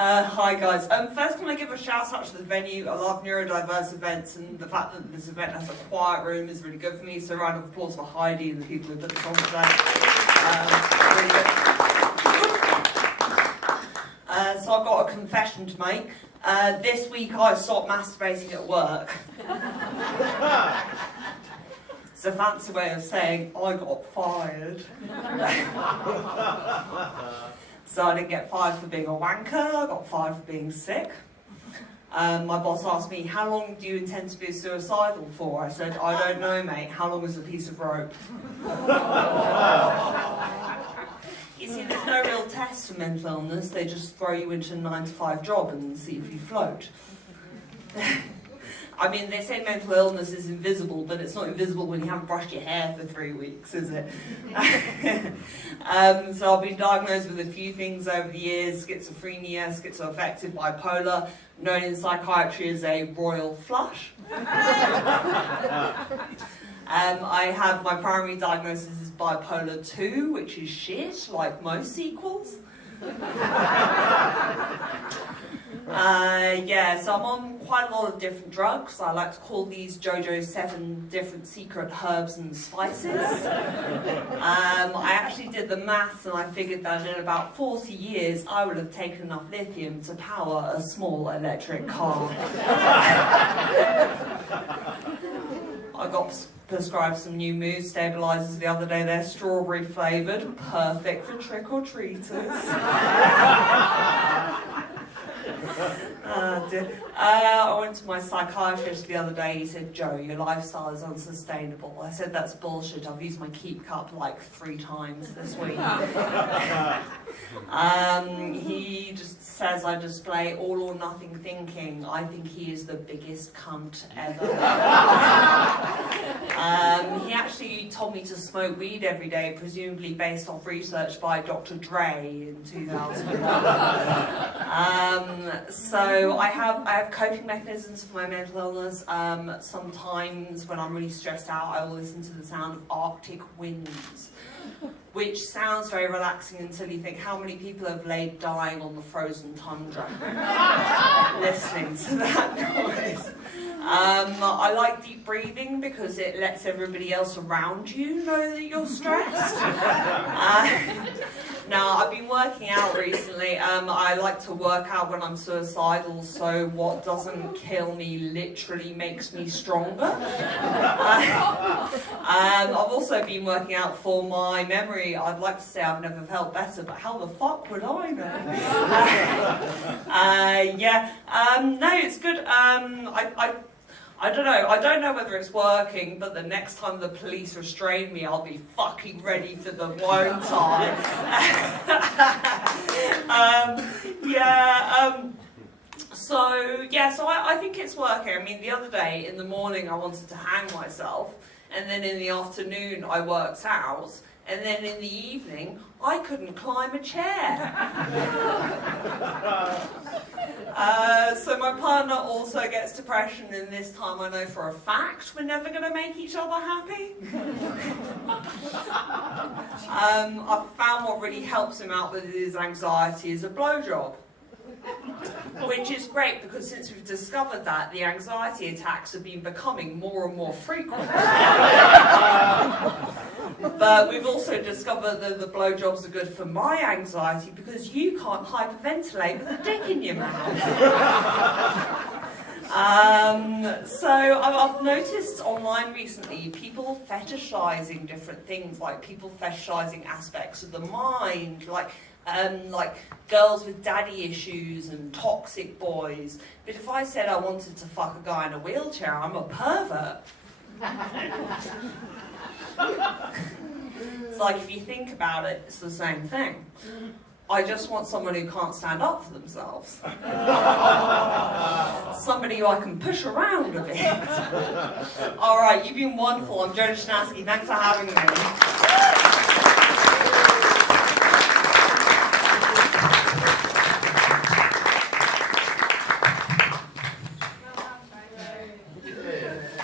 Hi guys. First, can I give a shout out to the venue? I love neurodiverse events, and the fact that this event has a quiet room is really good for me. So, a round of applause for Heidi and the people who put this on today. Really good. So, I've got a confession to make. This week, I stopped masturbating at work. It's a fancy way of saying I got fired. So I didn't get fired for being a wanker, I got fired for being sick. My boss asked me, how long do you intend to be suicidal for? I said, I don't know, mate. How long is a piece of rope? You see, there's no real test for mental illness. They just throw you into a 9-to-5 job and see if you float. I mean, they say mental illness is invisible, but it's not invisible when you haven't brushed your hair for 3 weeks, is it? So I've been diagnosed with a few things over the years: schizophrenia, schizoaffective, bipolar, known in psychiatry as a royal flush. I have my primary diagnosis is bipolar 2, which is shit, like most sequels. So I'm on quite a lot of different drugs. I like to call these Jojo 7 different secret herbs and spices. I actually did the maths and I figured that in about 40 years I would have taken enough lithium to power a small electric car. I got prescribed some new mood stabilizers the other day. They're strawberry flavoured, perfect for trick-or-treaters. I went to my psychiatrist the other day. He said, Joe, your lifestyle is unsustainable. I said, that's bullshit. I've used my Keep Cup like 3 times this week. He just says I display all or nothing thinking. I think he is the biggest cunt ever. He actually told me to smoke weed every day, presumably based off research by Dr. Dre in 2001. So I have coping mechanisms for my mental illness. Sometimes when I'm really stressed out, I will listen to the sound of Arctic winds, which sounds very relaxing until you think how many people have laid dying on the frozen tundra listening to that noise. I like deep breathing because it lets everybody else around you know that you're stressed. Now, I've been working out recently. I like to work out when I'm suicidal, so what doesn't kill me literally makes me stronger. I've also been working out for my memory. I'd like to say I've never felt better, but how the fuck would I know? No, it's good. I don't know. I don't know whether it's working, but the next time the police restrain me, I'll be fucking ready for them, won't I? So I think it's working. I mean, the other day in the morning I wanted to hang myself, and then in the afternoon I worked out, and then in the evening I couldn't climb a chair. So my partner also gets depression, and this time I know for a fact we're never going to make each other happy. I've found what really helps him out with his anxiety is a blowjob. Which is great because since we've discovered that, the anxiety attacks have been becoming more and more frequent. But we've also discovered that the blowjobs are good for my anxiety because you can't hyperventilate with a dick in your mouth. So I've noticed online recently people fetishizing different things, like people fetishizing aspects of the mind, like girls with daddy issues and toxic boys. But if I said I wanted to fuck a guy in a wheelchair, I'm a pervert. It's like, if you think about it, it's the same thing. I just want someone who can't stand up for themselves. Somebody who I can push around a bit. Alright, you've been wonderful. I'm Jojo Chinaski. Thanks for having me.